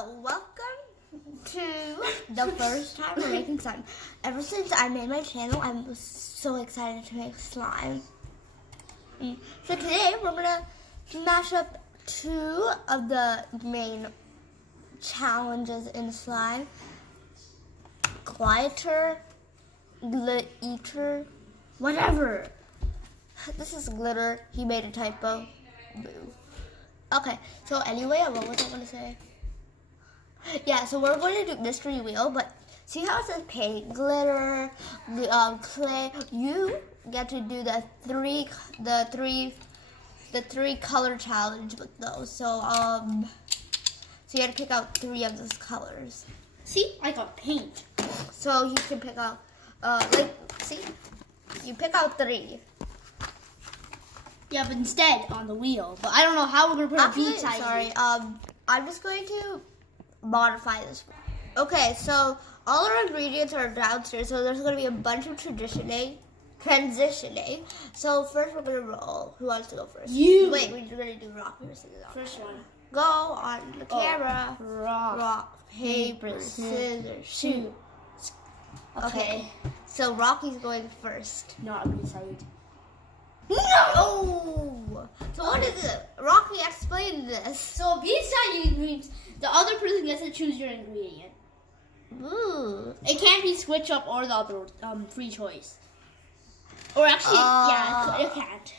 Hello, welcome to the first time we're making slime. Ever since I made my channel, I'm so excited to make slime. So today we're gonna mash up two of the main challenges in slime: glitter, glitter, whatever. This is glitter. He made a typo. Boo. Okay, so anyway, what was I gonna say? Yeah, so we're going to do mystery wheel, but see how it says paint, glitter, clay. You get to do the three color challenge with those. So you have to pick out three of those colors. See, I got paint. So you can pick out you pick out three. Yeah, but instead on the wheel. But I don't know how we're gonna put a beach side. Sorry, I'm just going to modify this. Okay, so all our ingredients are downstairs, so there's going to be a bunch of transitioning. So first we're going to roll. Who wants to go first? You. Wait, we're going to do rock, paper, scissors. First one. Go on the camera. Rock, paper, scissors, shoot. Okay. So Rocky's going first. Not a beach side. No! So what is it? Rocky, explain this. So a beach side means the other person gets to choose your ingredient. Ooh. It can't be switch up or the other free choice. Or actually, it can't.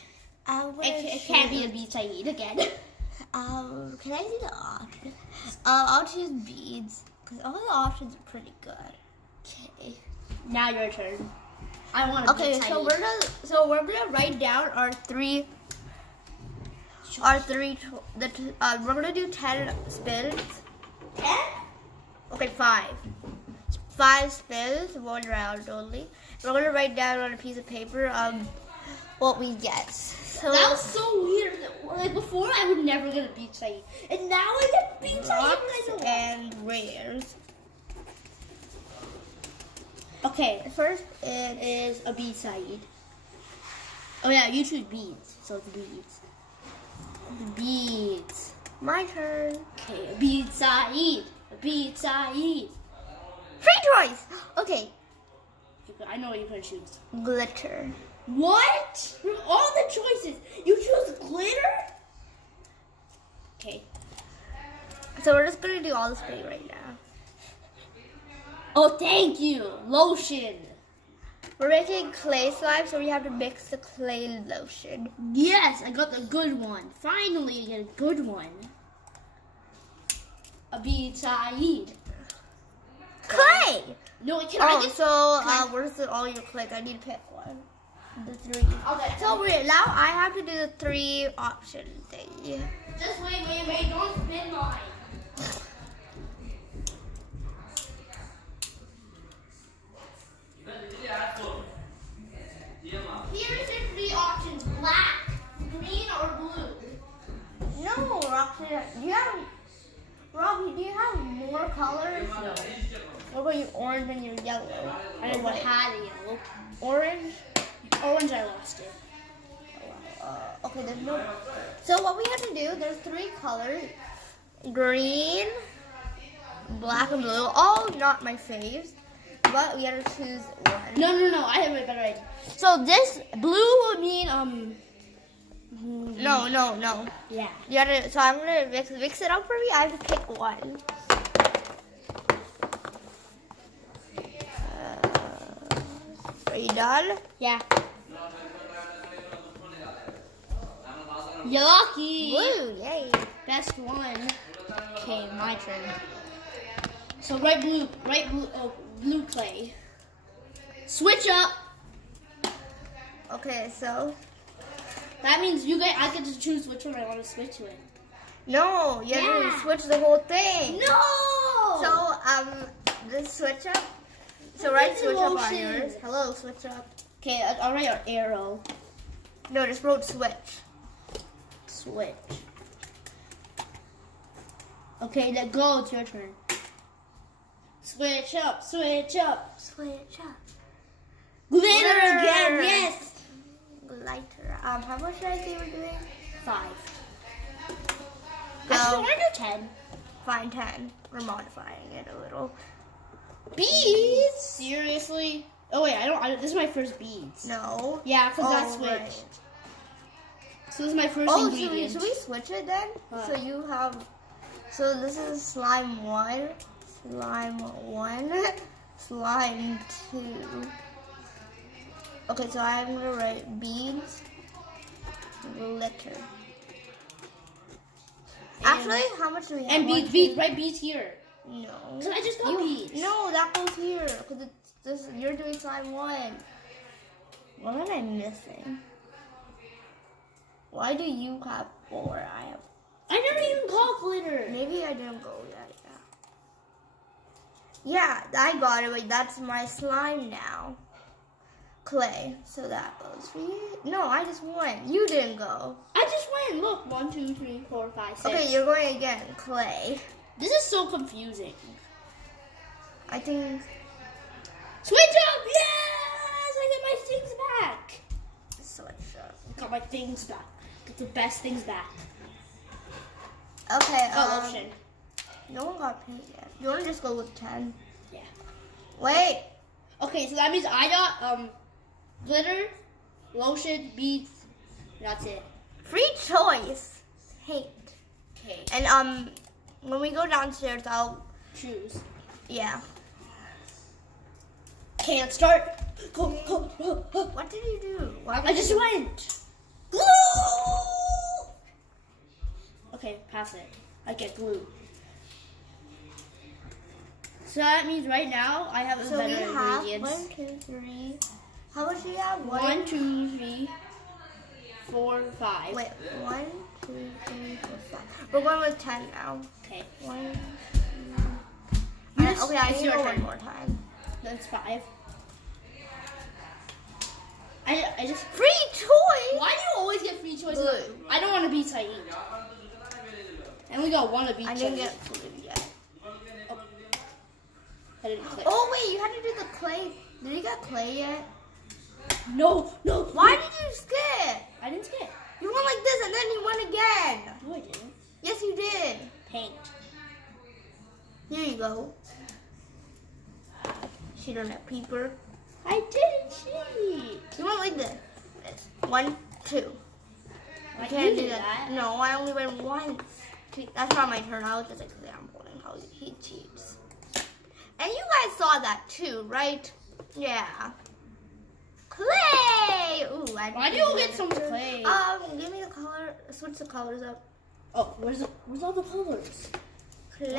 It can't be a beach side again. Can I see the options? I'll choose beads because all the options are pretty good. Okay. Now your turn. I want a beach side. We're gonna write down our three. We're gonna do 10 spins. 10? Okay, 5. 5 spins, 1 round only. We're gonna write down on a piece of paper what we get. So that was so weird. Like before, I would never get a beach side, and now I get beach side and rares. Okay, first it is a bead side. Oh yeah, you choose beads, so it's beads. Beads. My turn. Okay, a bead side. A bead side. Free choice. Okay. I know what you're gonna choose. Glitter. What? From all the choices, you chose glitter? Okay. So we're just gonna do all this thing right now. Oh, thank you. Lotion. We're making clay slime, so we have to mix the clay lotion. Yes, I got the good one. Finally, I get a good one. A bead side. Clay! No, where's all your clays? I need to pick one. The 3. Okay. So now I have to do the 3 option thing. Just wait. Don't spin mine. Here is your 3 options: black, green, or blue. No, Rocky, do you have more colors? No. What about your orange and your yellow? I never had a yellow. Orange? Orange, I lost it. Okay, there's no. So what we have to do, there's 3 colors: green, black, and blue. All not my faves, but we have to choose one. No. I have a better idea. So this blue would mean No. Yeah. You gotta. So I'm gonna mix it up for me. I have to pick one. Are you done? Yeah. You're lucky. Blue, yay. Best one. Okay, my turn. So blue, blue clay. Switch up. Okay, so That means I get to choose which one I want to switch with. no, you have to switch the whole thing. No. So just switch up. So write switch up on yours. Hello, switch up. Okay, I'll write an arrow. No, just wrote switch. Switch. Okay, let go. It's your turn. Switch up. Switch up. Glitter again. Yes. Lighter. How much did I say we're doing? 5. Go. Actually, I want to do 10. Fine, 10. We're modifying it a little. Beads? Seriously? Oh wait, I don't. This is my first beads. No. Yeah, because that's switched. Right. So this is my first Oh, ingredient. should we switch it then? What? So you have. So this is slime 1, slime 1, slime 2. Okay, so I'm gonna write beads, glitter. Actually, how much do we have? And One, beads, two- right? Beads here. No. Cause I just got beads. No, that goes here. Cause it's this. You're doing slime 1. What am I missing? Why do you have 4? I have. I never even got glitter. Maybe I didn't go yet. Yeah. Yeah, I got it. Wait, that's my slime now. Clay. So that goes for you. No, I just won. You didn't go. I just went. Look, 1, 2, 3, 4, 5, 6. Okay, you're going again. Clay. This is so confusing. I think. Switch up! Yes! I get my things back. Switch up. Got my things back. Get the best things back. Okay. Got lotion. No one got paid yet. You want to just go with 10? Yeah. Wait. Okay, so that means I got glitter, lotion, beads. That's it. Free choice. Hate. Okay. And when we go downstairs, I'll. Choose. Yeah. Okay, let's start. Go. What did you do? Why I just went. Glue. Okay, pass it. I get glue. So that means right now I have a So we better have ingredients. 1, 2, 3. How much do you have? 1, 2, 3, 4, 5. Wait. 1, 2, 3, 4, 5. We're going with 10 now. Okay. 1, 2. Yes, Okay, I it's need to your go one turn. more time. That's 5. I just. Free choice. Why do you always get free choices? Blue. I don't want to beat Saeed. I only got one to beat I Saeed. didn't get blue yet. I didn't click. Oh wait, you had to do the clay. Did you get clay yet? No. Why did you skip? I didn't skip. You went like this and then you went again. No, I didn't. Yes, you did. Paint. Here you go. She don't have paper. I didn't cheat. You went like this. 1, 2. I can't do do that. No, I only went once. That's not my turn. I was just exampling how he cheats. And you guys saw that too, right? Yeah. Clay! Ooh, Why do you get so much clay? Give me the color. Switch the colors up. Oh, where's all the colors? Clay.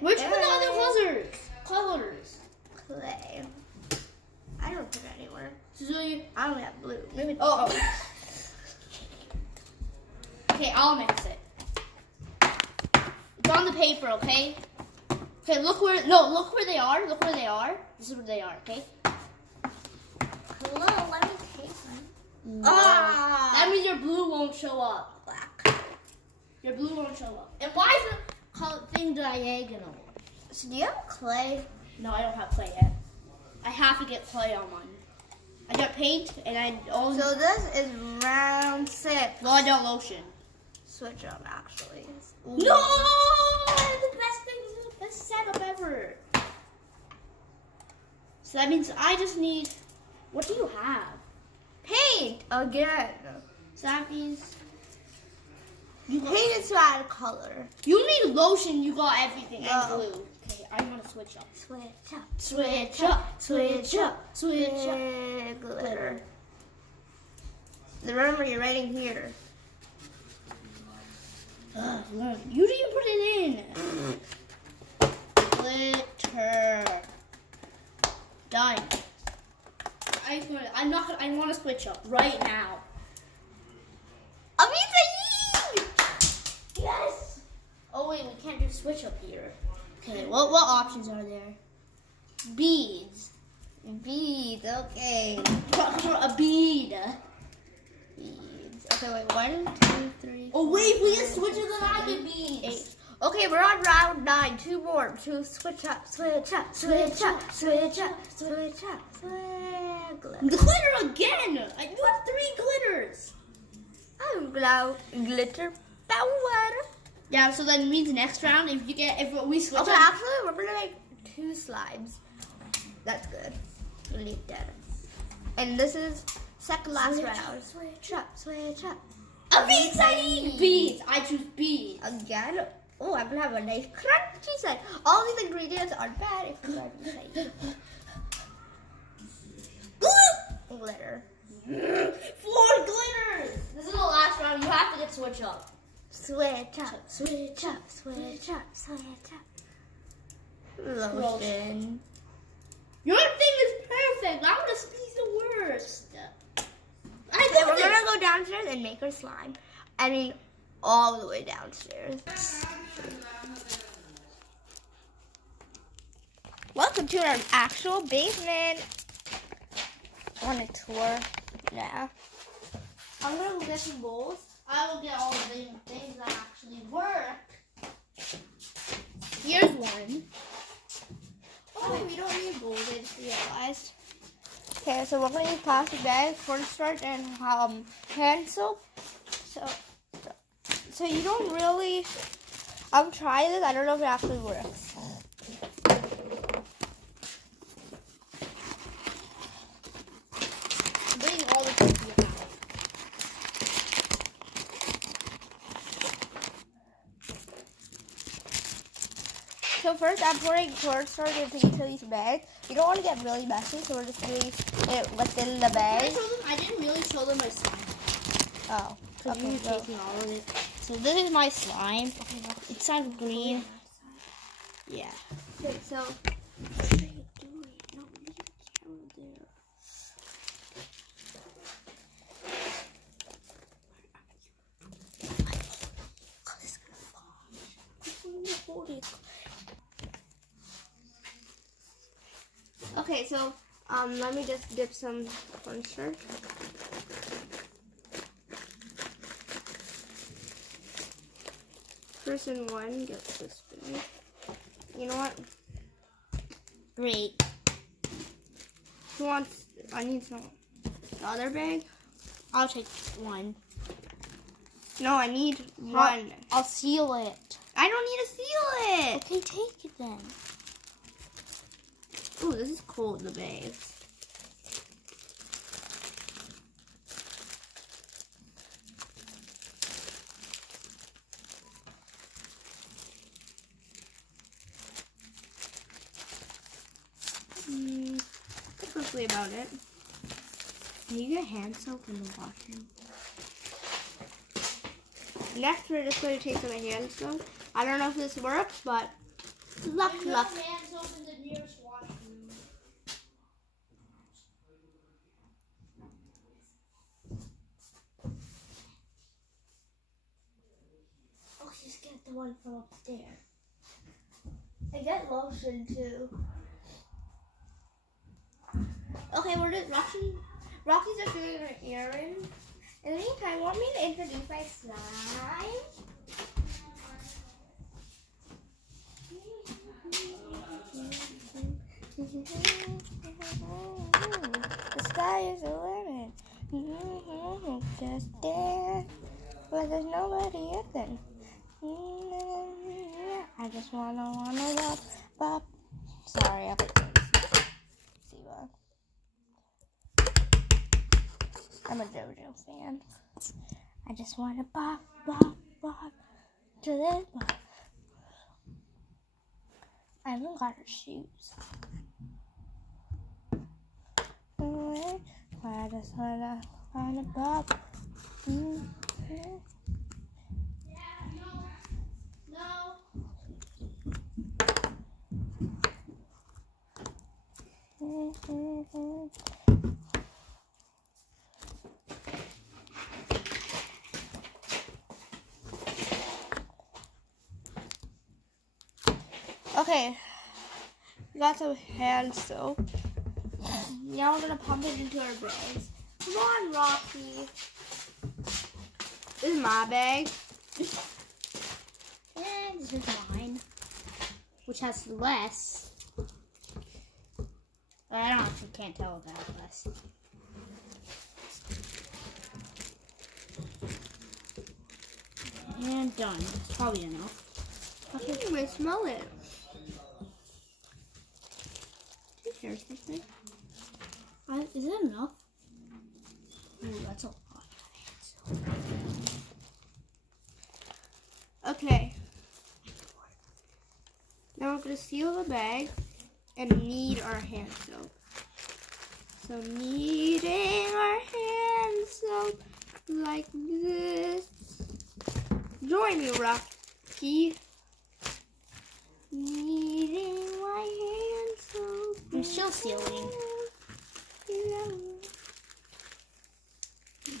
Where'd you put the other colors? Clay. I don't put it anywhere. So you. I only have blue. Maybe. Oh. Okay, I'll mix it. It's on the paper, okay? Okay, look where they are. Look where they are. This is where they are, okay? Hello, let me take one. That means your blue won't show up. Black. Your blue won't show up. And why is the thing diagonal? So do you have clay? No, I don't have clay yet. I have to get clay on mine. I got paint and I also. So this is round 6. Well, I got lotion. Switch up, actually. No! The best thing, the best setup ever. So that means I just need. What do you have? Paint again. So that means Paint is to add color. you need lotion. You got everything and Oh. glue. Okay, I want to switch up. Switch up. Switch up. Switch up. Switch up. Glitter. Remember, you're writing here. You didn't put it in. Glitter. Done. I'm not gonna. I want to switch up right now. Amazing! Yes. Oh wait, we can't do switch up here. Okay, what options are there? Beads. Beads, okay. A bead. Beads. Okay, wait. 1, 2, 3. Oh wait, we can switch it, then I get beads. 8. Okay, we're on round 9. 2 more. 2. Switch up. Switch up. Switch up. Switch up. Switch up. Switch. The glitter again. You have 3 glitters. I'm glow glitter power. Yeah, so that means next round, if we switch Okay, on- actually, we're gonna make 2 slimes. That's good. We'll leave that. And this is second last Switch round. Switch up, switch up. A beans, I need beans. I choose beans. Again. Oh, I'm gonna have a nice crunchy side. All these ingredients are bad if you are inside. Glitter. 4 glitters. This is the last round. You have to get switch up. Switch up, switch up, switch up, switch up. Lotion. Your thing is perfect. I'm gonna squeeze the worst. Okay, we're gonna go downstairs and make our slime. I mean, all the way downstairs. Welcome to our actual basement. On a tour now. I'm gonna go get some bowls. I will get all the things that actually work. Here's one. Oh, we don't need gold, I just realized. Okay, so we're gonna use plastic bags, cornstarch, and hand soap. So you don't really. I'm trying this. I don't know if it actually works. Bring all the things you have. So first, I'm pouring cornstarch into each of these bags. You don't want to get really messy, so we're just doing it within the bag. I didn't really show them my slime. Oh, Because you okay. were taking all of it. So this is my slime. It's kind of green. Yeah. Okay, so. Okay, so let me just dip some cornstarch. Person 1 gets this bag. You know what? Great. Who wants? I need some. The other bag? I'll take one. No, I need one. I'll seal it. I don't need to seal it. Okay, take it then. Ooh, this is cool, the bags. That's roughly about it. Can you get hand soap in the washroom? Next, we're just going to take some hand soap. I don't know if this works, but luck. Hand soap in the nearest washroom. Oh, just get the one from upstairs. And get lotion too. Okay, we're just Rocky's just doing her errand. In the meantime, want me to introduce my slime? The sky is the limit. Just there, but there's nobody looking. I just wanna bop. Sorry, I forgot to see what. I'm a JoJo fan. I just wanna bop to this bop. I haven't got her shoes. I just wanna bop. No. Okay, we got some hand soap. Now we're gonna pump it into our bags. Come on, Rocky. This is my bag. And this is mine, which has less. I don't actually can't tell if it has less. And done. It's probably enough. I smell it. Do you hear something? Is that enough? Ooh, that's a lot. Okay. Now we're gonna seal the bag and knead our hand soap. So kneading our hand soap like this. Join me, Rocky. Kneading my hand soap. I'm still sealing.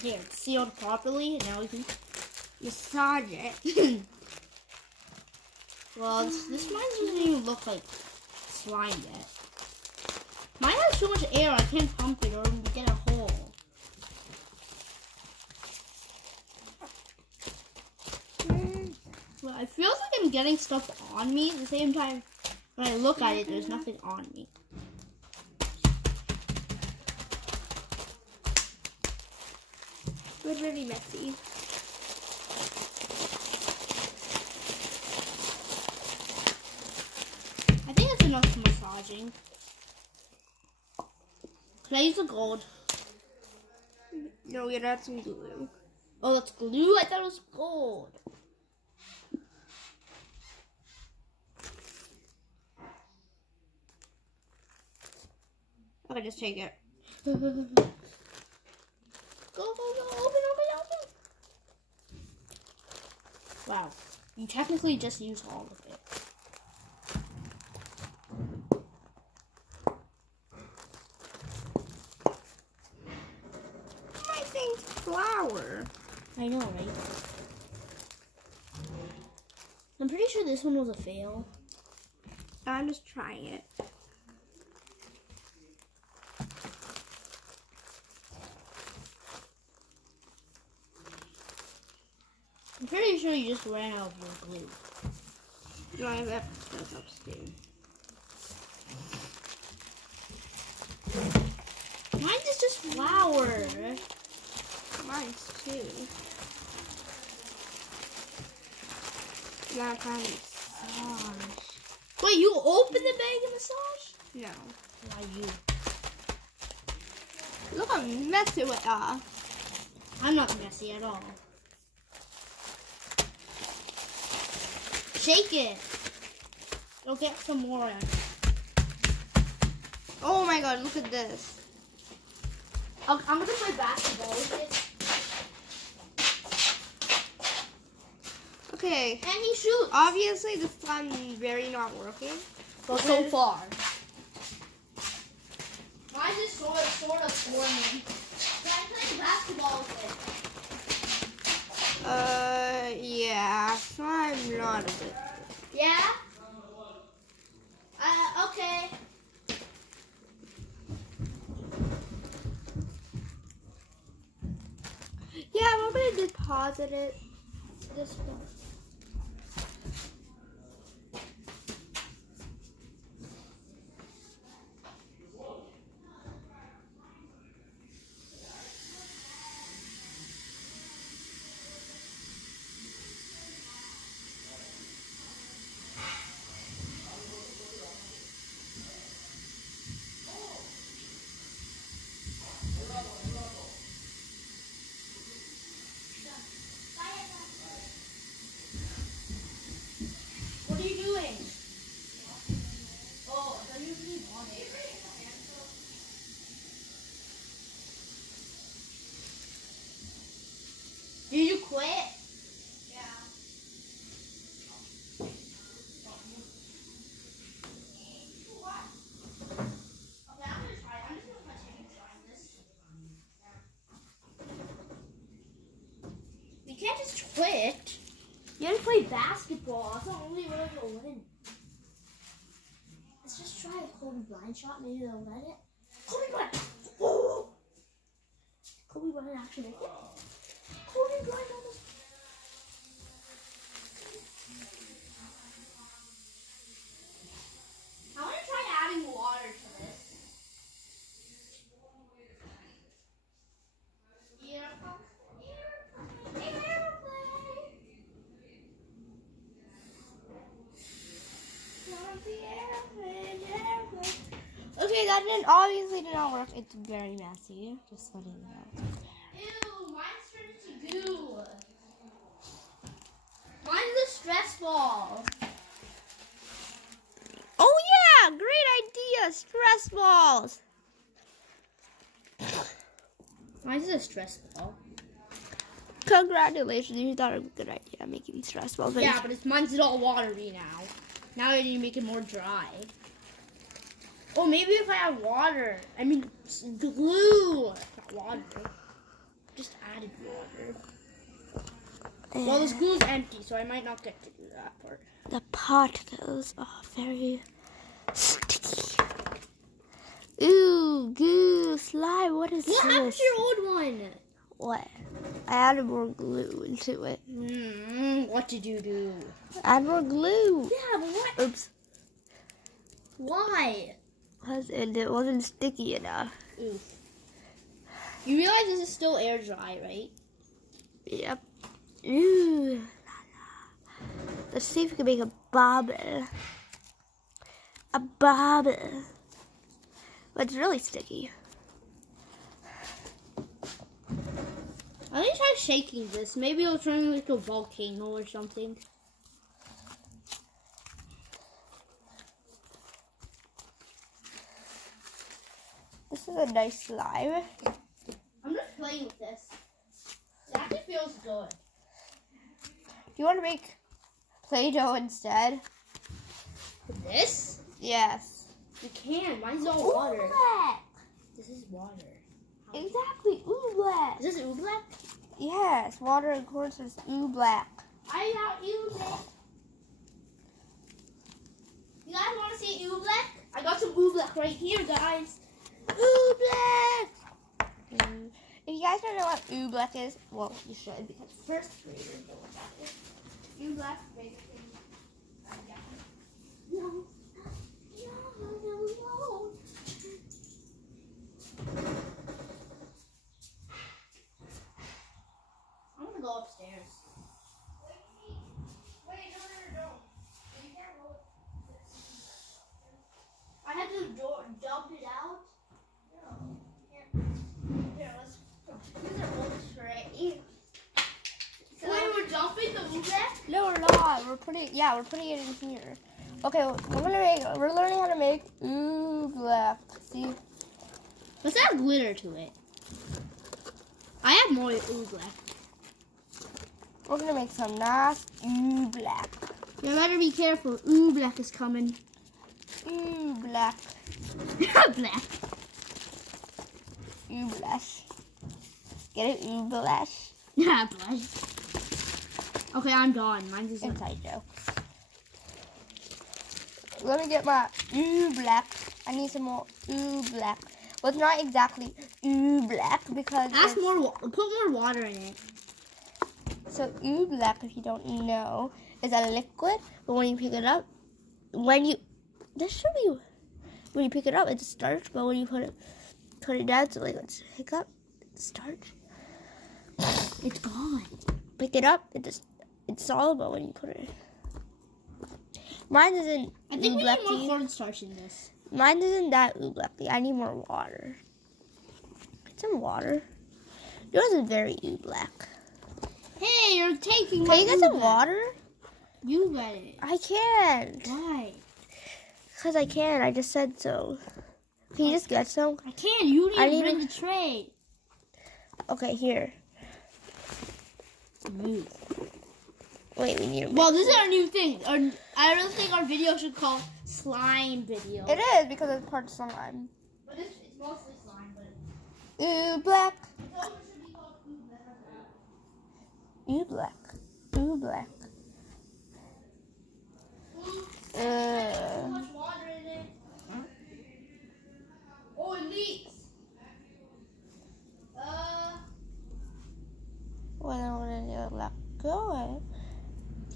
Here, it's sealed properly. Now we can Massage it. Well, this mine doesn't even look like slime yet. Mine has too much air. I can't pump it or we get a hole. Well, it feels like I'm getting stuff on me. At the same time, when I look at it, there's nothing on me. It's really messy. I think it's enough for massaging. Can I use the gold? No, we gotta add some glue. Oh, that's glue? I thought it was gold. Okay, just take it. Go, go, go. Open. Wow. You technically just used all of it. My thing's flour. I know, right? I'm pretty sure this one was a fail. I'm just trying it. I'm pretty sure you just ran out of your glue. No, I have extras upstairs. Mine is just flour. Mine's too. Now I'm trying to massage. Wait, you open the bag and massage? No. Why you? Look, I'm messing with that. I'm not messy at all. Shake it. Go get some more. Oh my god, look at this. I'm gonna play basketball with it. Okay. And he shoots. Obviously, this time's very not working. Well, so far. Mine is sort of forming. Can I play basketball with it? Yeah. I'm not a bit. Yeah? Okay. Yeah, I'm gonna deposit it. This one. What are you doing? Oh, I thought you were doing on it. Did you quit? Yeah. What? Okay, I'm gonna try. I'm just gonna continue trying this. We can't just quit. You have to play basketball. That's the only way to win. Let's just try a Kobe Bryant shot. Maybe they'll let it. Kobe Bryant! Oh! Kobe Bryant actually make it. Kobe Bryant almost. I want to try adding water to this. Airplane. Okay, that obviously did not work. It's very messy. Just letting you know. Ew, mine's turned to goo. Mine's a stress ball. Oh yeah, great idea. Stress balls. Mine's a stress ball. Congratulations, you thought it was a good idea making stress balls. Yeah, but mine's all watery now. Now I need to make it more dry. Oh, maybe if I have water. I mean, glue. Not water. Just added water. Well, this glue's empty, so I might not get to do that part. The particles are very sticky. Ooh, goo, slime. What is What happened this? to your old one? What? I added more glue into it. What did you do? Add more glue. Yeah, but what? Oops. Why? Because it wasn't sticky enough. Oof. You realize this is still air dry, right? Yep. Ooh. Let's see if we can make a bobble. A bobble. But it's really sticky. I'm gonna try shaking this. Maybe it'll turn into like a volcano or something. This is a nice slime. I'm just playing with this. It actually feels good. Do you want to make Play-Doh instead? This? Yes. You can. Mine's all water. This is water. Exactly, oobleck. Is this oobleck? Yes, water and corn is oobleck. I got oobleck. You guys want to see oobleck? I got some oobleck right here, guys. Oobleck! If you guys don't know what oobleck is, well, you should, because first graders know what that is. Oobleck, basically. No. I'm gonna go upstairs. Wait, no. You can't roll it. I had to dump it out. No, you can't. Here, let's. These are old tray. So wait, we're dumping the oobleck? No, we're not. We're putting it in here. Okay, we're learning how to make oobleck. See? Let's add glitter to it. I have more oobleck. We're gonna make some nice oobleck. You better be careful. Oobleck is coming. Oobleck. Black. Oobleck. Get it? Oobleck. Yeah, black. Okay, I'm done. Mine's just Inside joke. Let me get my oobleck. I need some more oobleck. Well, it's not exactly oobleck because Ask more. Put more water in it. so oobleck, if you don't know, is a liquid. But when you pick it up, when you pick it up, it's starch. But when you put it down, so like let's pick up starch. It's gone. Pick it up, it's solid. But when you put it, mine isn't. I think we need more ooblecky. cornstarch in this. Mine isn't that ooblecky. I need more water. Get some water. Yours is very oobleck. Hey, you're taking Can my you get some oobleck. water? You get it. I can't. Why? Because I can. I just said so. Can you just get some? I can't. You need I to need bring to- the tray. Okay, here. Move. Wait, we need a Well, this is our new thing. I don't think our video should call slime video. It is because it's part slime. But it's mostly slime, but Oobleck. it also should be called Oobleck. Oobleck. Too much water in it. Oh, it leaks. Well, then we're going to let go.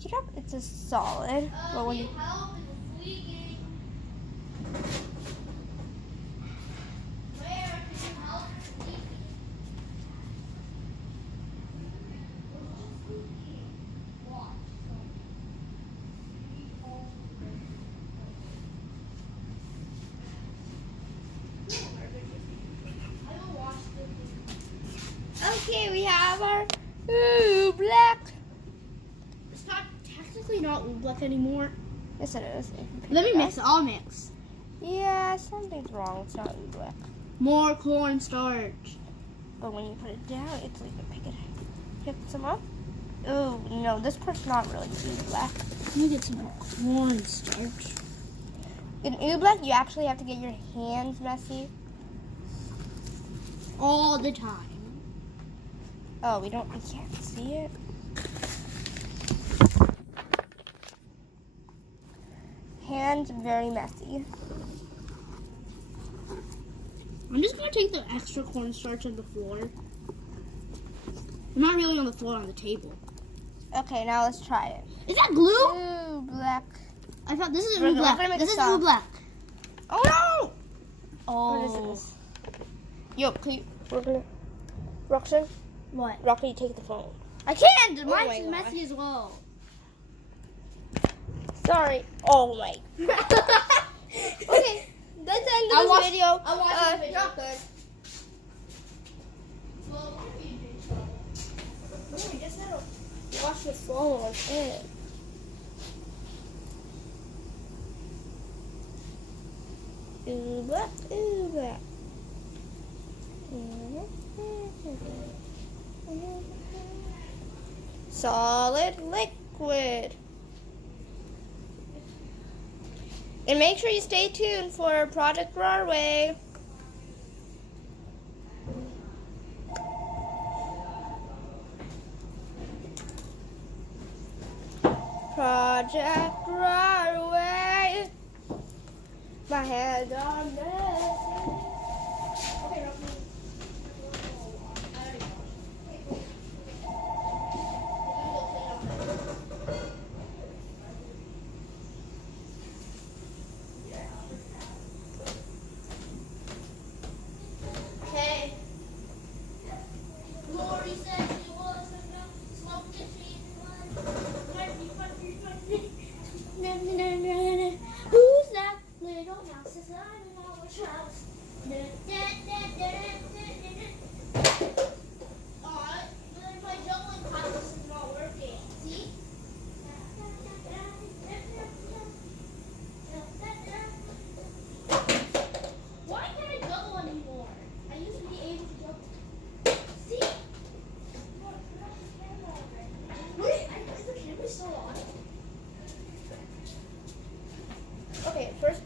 Get up. It's a solid. But when you Help, it's leaking. Where can you help? It's leaking. It's just leaking. Watch. have our oobleck. It's not technically not oobleck anymore. Yes, it is. Let me mix it. I'll mix. Yeah, something's wrong. It's not oobleck. More cornstarch. But when you put it down, it's like a pick it. Pick some up. Oh no, this part's not really oobleck. Let me get some more cornstarch. In oobleck, you actually have to get your hands messy. All the time. Oh, we can't see it. Hands very messy. I'm just gonna take the extra cornstarch on the floor. Not really on the floor, on the table. Okay, now let's try it. Is that glue? Oobleck. I thought this is We're gonna oobleck. make This a is song. oobleck. Oh no! Oh. What is this? Yo, we're gonna. Roxanne, What? Rocky, take the phone. I can't. my Mine's God. messy as well. Sorry. Oh my. Okay, that's the end of this video. I'll watch this video. Not good. No, we just had to wash the phone on it. Oobleck, oobleck. Solid liquid. And make sure you stay tuned for Project Broadway. Project Broadway. My hands are messy. Okay, Rocky. Okay. Lori said she was smoking Who's that little mouse is in our house? My juggling process is not working. See? Why can't I juggle anymore? I used to be able to juggle. See? Wait, is the camera still on? Okay, first